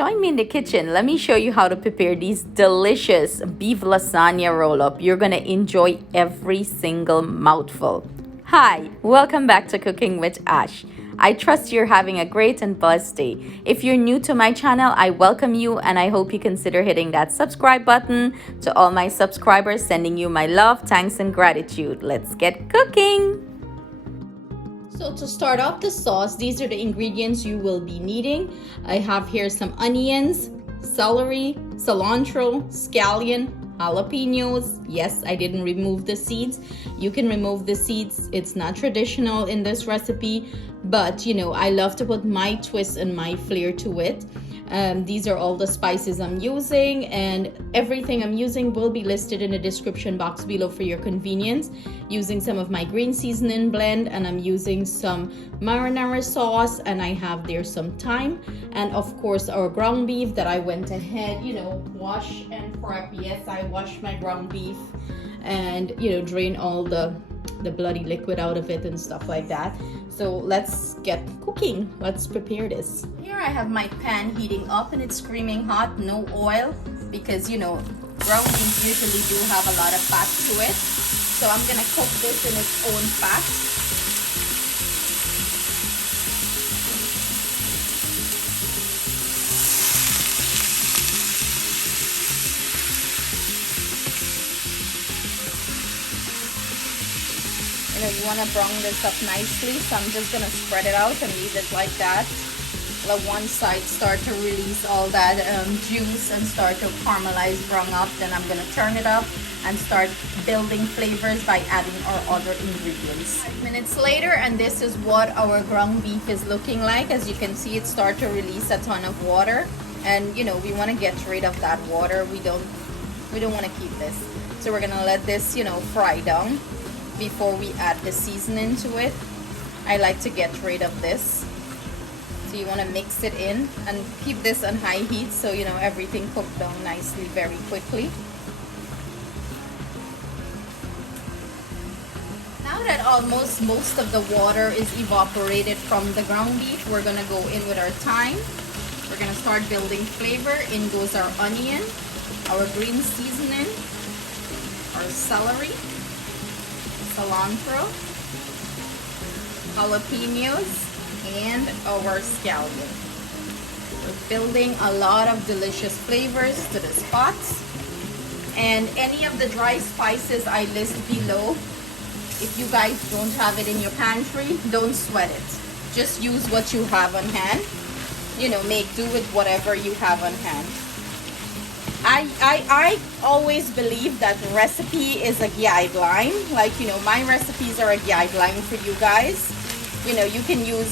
join me in the kitchen. Let me show you how to prepare these delicious beef lasagna roll up. You're gonna enjoy every single mouthful. Hi, welcome back to Cooking with Ash. I trust you're having a great and blessed day. If you're new to my channel, I welcome you and I hope you consider hitting that subscribe button. To all my subscribers, sending you my love, thanks, and gratitude. Let's get cooking. So to start off the sauce, these are the ingredients you will be needing. I have here some onions, celery, cilantro, scallion, jalapeños. Yes, I didn't remove the seeds. You can remove the seeds. It's not traditional in this recipe, but you know, I love to put my twist and my flair to it. These are all the spices I'm using, and everything I'm using will be listed in the description box below for your convenience. Using some of my green seasoning blend, and I'm using some marinara sauce, and I have there some thyme, and of course our ground beef that I went ahead, you know, wash and prep. Yes, I washed my ground beef and, you know, drain all the bloody liquid out of it and stuff like that. So let's get cooking. Let's prepare this. Here I have my pan heating up and it's screaming hot. No oil, because you know ground beef usually do have a lot of fat to it. So I'm gonna cook this in its own fat. You know, you want to brown this up nicely, so I'm just going to spread it out and leave it like that. Let one side start to release all that juice and start to caramelize, brown up. Then I'm going to turn it up and start building flavors by adding our other ingredients. 5 minutes later, and this is what our ground beef is looking like. As you can see, it start to release a ton of water, and you know, we want to get rid of that water. We don't want to keep this, so we're going to let this, you know, fry down before we add the seasoning to it. I like to get rid of this. So you want to mix it in and keep this on high heat, so you know everything cooked down nicely very quickly. Now that almost most of the water is evaporated from the ground beef, we're gonna go in with our thyme. We're gonna start building flavor. In goes our onion, our green seasoning, our celery, cilantro, jalapeños, and our scallion. We're building a lot of delicious flavors to this pot. And any of the dry spices I list below, if you guys don't have it in your pantry, don't sweat it. Just use what you have on hand. You know, make do with whatever you have on hand. I always believe that recipe is a guideline. Like, you know, my recipes are a guideline for you guys. You know, you can use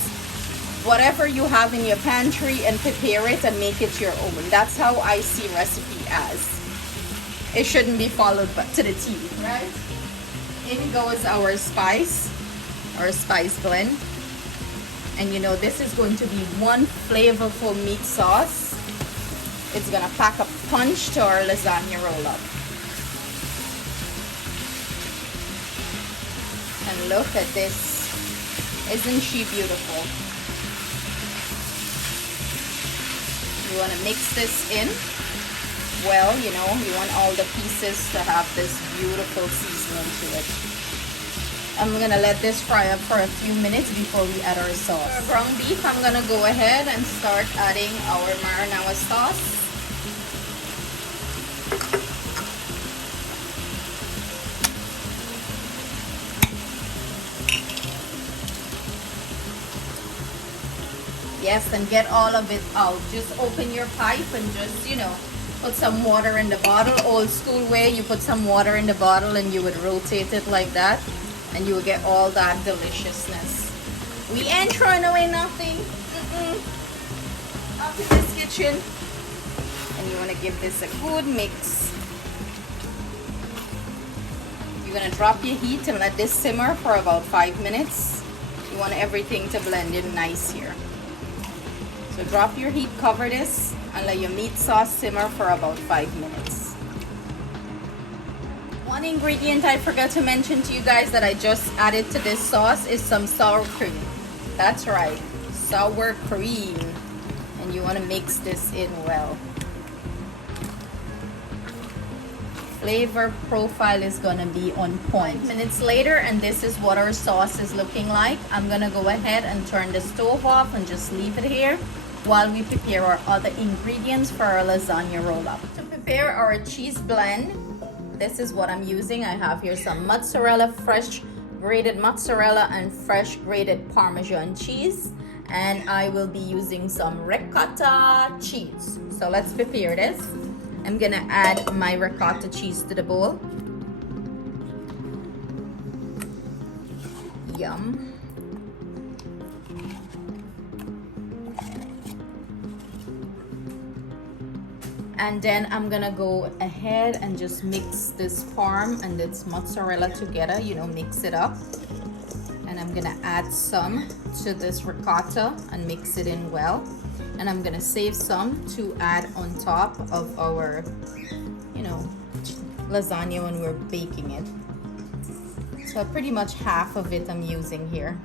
whatever you have in your pantry and prepare it and make it your own. That's how I see recipe as. It shouldn't be followed but to the T, right? In goes our spice blend. And you know, this is going to be one flavorful meat sauce. It's gonna pack a punch to our lasagna roll up. And look at this. Isn't she beautiful? You wanna mix this in. Well, you know, you want all the pieces to have this beautiful seasoning to it. I'm gonna let this fry up for a few minutes before we add our sauce. For our ground beef, I'm gonna go ahead and start adding our marinara sauce. Yes, and get all of it out. Just open your pipe and just, you know, put some water in the bottle. Old school way, you put some water in the bottle and you would rotate it like that, and you will get all that deliciousness. We ain't throwing away nothing. Up in this kitchen. And you want to give this a good mix. You're going to drop your heat and let this simmer for about 5 minutes. You want everything to blend in nice here. So drop your heat, cover this, and let your meat sauce simmer for about 5 minutes. One ingredient I forgot to mention to you guys that I just added to this sauce is some sour cream. That's right, sour cream. And and you want to mix this in well. Flavor profile is gonna be on point. 5 minutes later, and this is what our sauce is looking like. I'm gonna go ahead and turn the stove off and just leave it here while we prepare our other ingredients for our lasagna roll up. To prepare our cheese blend, this is what I'm using. I have here some mozzarella, fresh grated mozzarella and fresh grated Parmesan cheese, and I will be using some ricotta cheese. So let's prepare this. I'm gonna add my ricotta cheese to the bowl. Yum. And then I'm gonna go ahead and just mix this parm and this mozzarella together, you know, mix it up. And I'm gonna add some to this ricotta and mix it in well. And I'm gonna save some to add on top of our, you know, lasagna when we're baking it. So pretty much half of it I'm using here.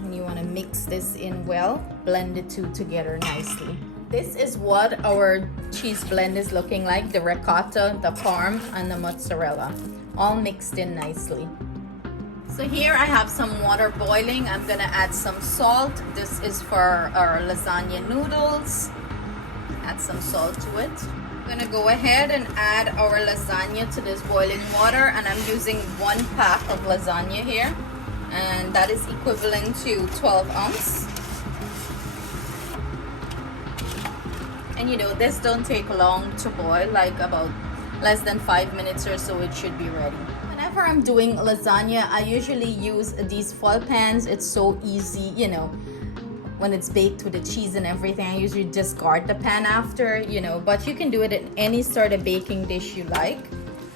And you wanna mix this in well, blend the two together nicely. This is what our cheese blend is looking like, the ricotta, the parm, and the mozzarella, all mixed in nicely. So here I have some water boiling. I'm gonna add some salt. This is for our lasagna noodles. Add some salt to it. I'm gonna go ahead and add our lasagna to this boiling water, and I'm using 1 pack of lasagna here, and that is equivalent to 12 ounce. And you know, this don't take long to boil, like about less than 5 minutes or so it should be ready. Whenever I'm doing lasagna, I usually use these foil pans. It's so easy, you know, when it's baked with the cheese and everything. I usually discard the pan after, you know, but you can do it in any sort of baking dish you like.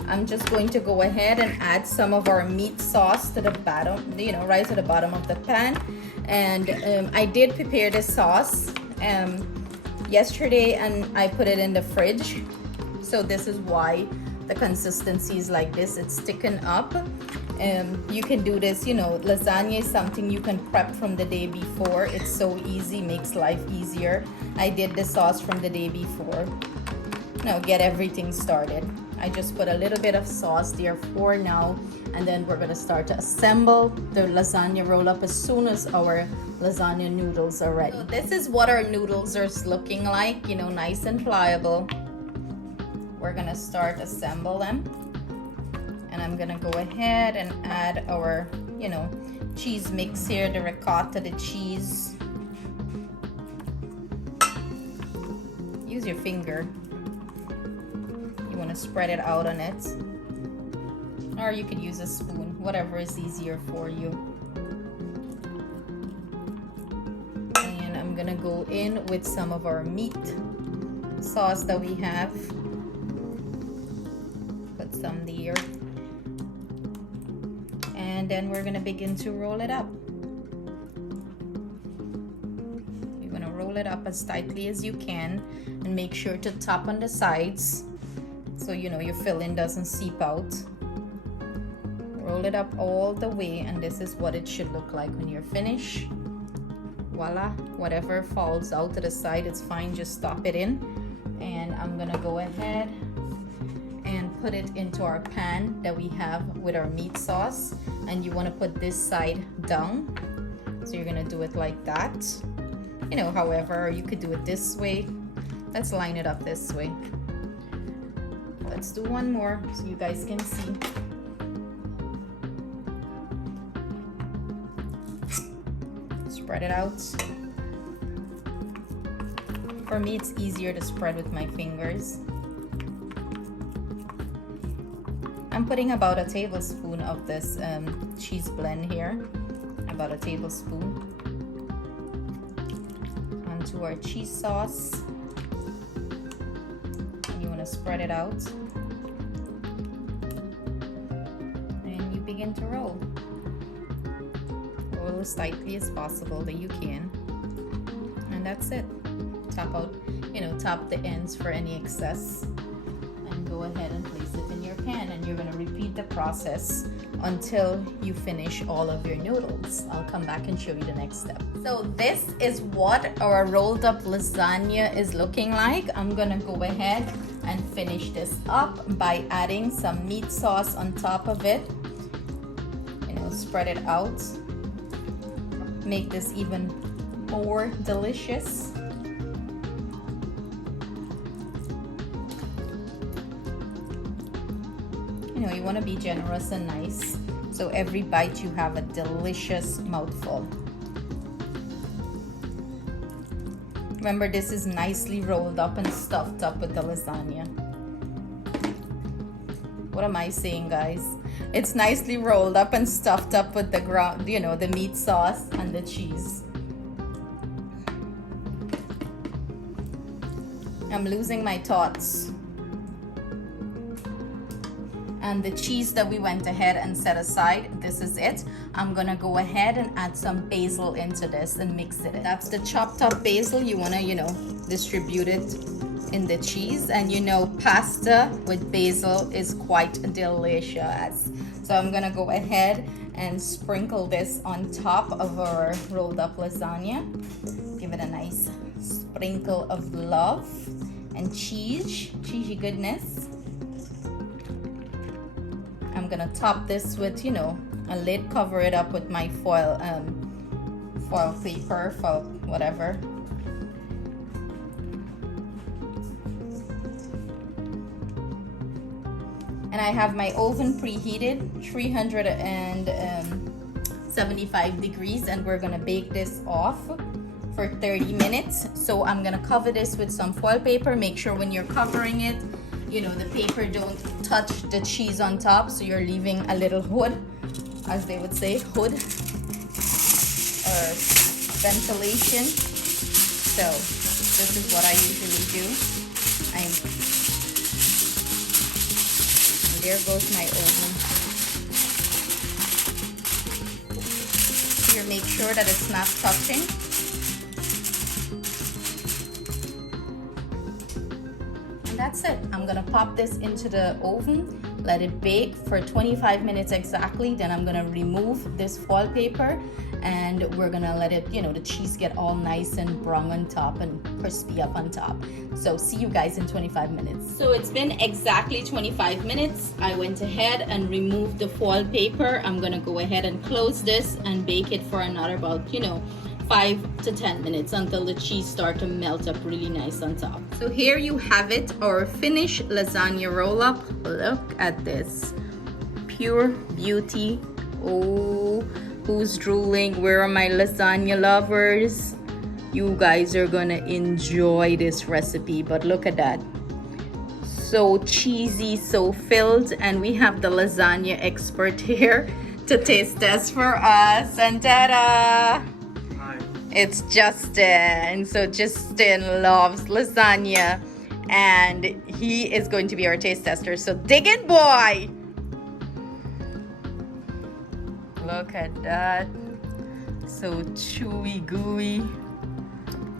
I'm just going to go ahead and add some of our meat sauce to the bottom, you know, right to the bottom of the pan. And I did prepare this sauce yesterday, and I put it in the fridge. So this is why the consistency is like this. It's thickened up. You can do this, you know, lasagna is something you can prep from the day before. It's so easy, makes life easier. I did the sauce from the day before. Now get everything started. I just put a little bit of sauce there for now, and then we're gonna start to assemble the lasagna roll up as soon as our lasagna noodles are ready. So this is what our noodles are looking like, you know, nice and pliable. We're gonna start assemble them, and I'm gonna go ahead and add our, you know, cheese mix here, the ricotta, the cheese. Use your finger. You wanna spread it out on it, or you could use a spoon, whatever is easier for you. And I'm gonna go in with some of our meat sauce that we have. Put some there, and then we're gonna begin to roll it up. You're gonna roll it up as tightly as you can, and make sure to top on the sides so you know your filling doesn't seep out. Roll it up all the way, and this is what it should look like when you're finished. Voila, whatever falls out to the side, it's fine, just stop it in. And I'm gonna go ahead and put it into our pan that we have with our meat sauce, and you want to put this side down. So you're gonna do it like that, you know, however, you could do it this way. Let's line it up this way. Let's do one more so you guys can see. Spread it out. For me, it's easier to spread with my fingers. I'm putting about a tablespoon of this cheese blend here, about a tablespoon, onto our cheese sauce. And you want to spread it out, and you begin to roll. Roll as tightly as possible that you can, and that's it. Top out, you know, top the ends for any excess, and go ahead and place it in your pan, and you're going to repeat the process until you finish all of your noodles. I'll come back and show you the next step. So this is what our rolled up lasagna is looking like. I'm going to go ahead and finish this up by adding some meat sauce on top of it. You know, spread it out. Make this even more delicious. You know, you want to be generous and nice, so every bite you have a delicious mouthful. Remember, this is nicely rolled up and stuffed up with the lasagna. What am I saying, guys? It's nicely rolled up and stuffed up with the ground, you know, the meat sauce and the cheese. I'm losing my thoughts. And the cheese that we went ahead and set aside, this is it. I'm gonna go ahead and add some basil into this and mix it. That's the chopped up basil. You wanna, you know, distribute it in the cheese. And you know, pasta with basil is quite delicious. So I'm gonna go ahead and sprinkle this on top of our rolled up lasagna. Give it a nice sprinkle of love and cheesy goodness. I'm gonna top this with, you know, a lid, cover it up with my foil paper, foil whatever. And I have my oven preheated 375 degrees, and we're gonna bake this off for 30 minutes. So I'm gonna cover this with some foil paper. Make sure when you're covering it, you know, the paper don't touch the cheese on top, so you're leaving a little hood, as they would say, hood or ventilation. So this is what I usually do. And there goes my oven. Here, make sure that it's not touching. That's it. I'm gonna pop this into the oven, let it bake for 25 minutes exactly. Then I'm gonna remove this foil paper, and we're gonna let it, you know, the cheese get all nice and brown on top and crispy up on top. So see you guys in 25 minutes. So it's been exactly 25 minutes. I went ahead and removed the foil paper. I'm gonna go ahead and close this and bake it for another about, you know, 5 to 10 minutes until the cheese start to melt up really nice on top. So here you have it, our finished lasagna roll up. Look at this, pure beauty. Oh, who's drooling? Where are my lasagna lovers? You guys are gonna enjoy this recipe. But look at that, so cheesy, so filled. And we have the lasagna expert here to taste test for us. And ta-da! It's Justin. So Justin loves lasagna, and he is going to be our taste tester. So dig in, boy. Look at that. So chewy, gooey.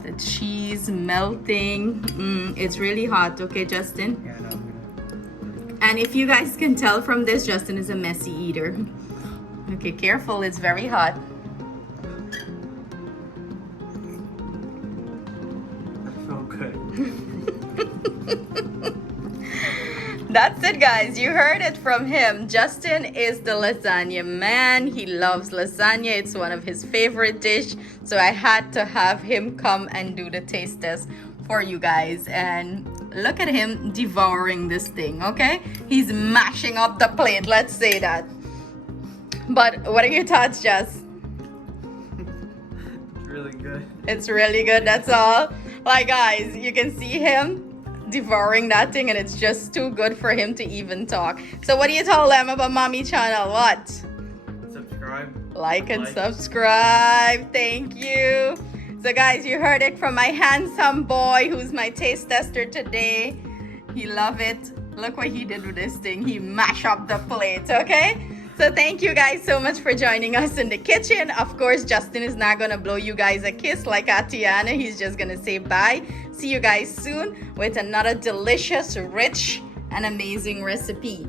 The cheese melting. It's really hot. Okay, Justin? Yeah, no. And if you guys can tell from this, Justin is a messy eater. Okay, careful. It's very hot. That's it, guys. You heard it from him. Justin is the lasagna man. He loves lasagna. It's one of his favorite dish. So I had to have him come and do the taste test for you guys. And look at him devouring this thing, okay? He's mashing up the plate. Let's say that. But what are your thoughts, Just? Really good. It's really good, that's all. Like, guys, you can see him devouring that thing, and it's just too good for him to even talk. So what do you tell them about Mommy Channel? What? Subscribe. Like and subscribe. Thank you. So guys, you heard it from my handsome boy who's my taste tester today. He loved it. Look what he did with this thing. He mashed up the plate, okay? So thank you guys so much for joining us in the kitchen. Of course, Justin is not gonna blow you guys a kiss like Atiana. He's just gonna say bye. See you guys soon with another delicious, rich an amazing recipe.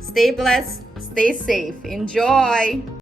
Stay blessed, stay safe, enjoy.